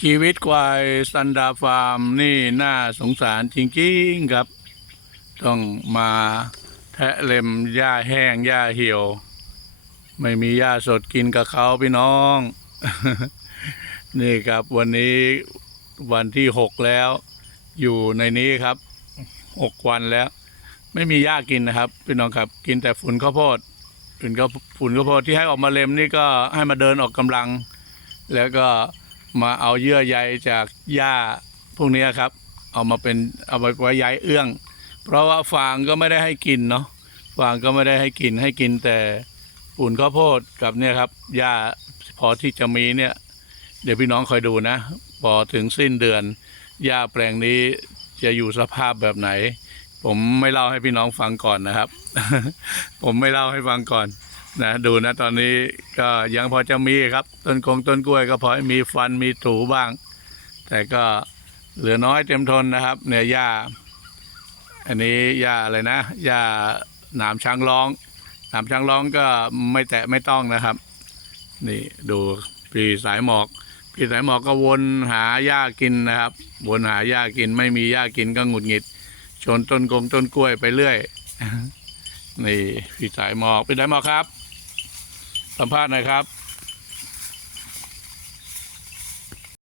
ชีวิตควายซันดาฟาร์มนี่น่าสงสารจริงๆครับ ต้องมาแทะเล็มหญ้าแห้งหญ้าเหี่ยว ไม่มีหญ้าสดกินกับเขาพี่น้อง นี่ครับวันนี้วันที่หกแล้ว อยู่ในนี้ครับหกวันแล้ว ไม่มีหญ้ากินนะครับพี่น้องครับกินแต่ฝุ่นข้าวโพดฝุ่นข้าวฝุ่นข้าวโพดที่ให้ออกมาเล็มนี่ก็ให้มาเดินออกกำลัง แล้วก็ มาเอาเยื่อใยจากหญ้าพวกนี้ครับ เอามาเป็นเอาไปไว้ใยเอื้อง เพราะว่าฟางก็ไม่ได้ให้กินเนาะฟางก็ไม่ได้ให้กินให้กินแต่ฝุ่นข้าวโพดกับเนี่ยครับหญ้าพอที่จะมีเนี่ย เดี๋ยวพี่น้องคอยดูนะพอถึงสิ้นเดือนหญ้าแปลงนี้จะอยู่สภาพแบบไหน ผมไม่เล่าให้พี่น้องฟังก่อนนะครับ ผมไม่เล่าให้ฟังก่อน นะดูนะตอนนี้ก็ยังพอจะมีครับ ต้นคงต้นกล้วยก็พอมีฟันมีถูบ้าง แต่ก็เหลือน้อยเต็มทนนะครับเนี่ยหญ้า อันนี้หญ้าอะไรนะหญ้าหนามช้างร้องหนามช้างร้องก็ไม่แตะไม่ต้องนะครับ นี่ดูพี่สายหมอกพี่สายหมอกก็วนหาหญ้ากินนะครับ วนหาหญ้ากินไม่มีหญ้ากินก็หงุดหงิด ชนต้นกงต้นกล้วยไปเรื่อยนี่พี่สายหมอกพี่สายหมอกครับ สัมภาษณ์หน่อยครับ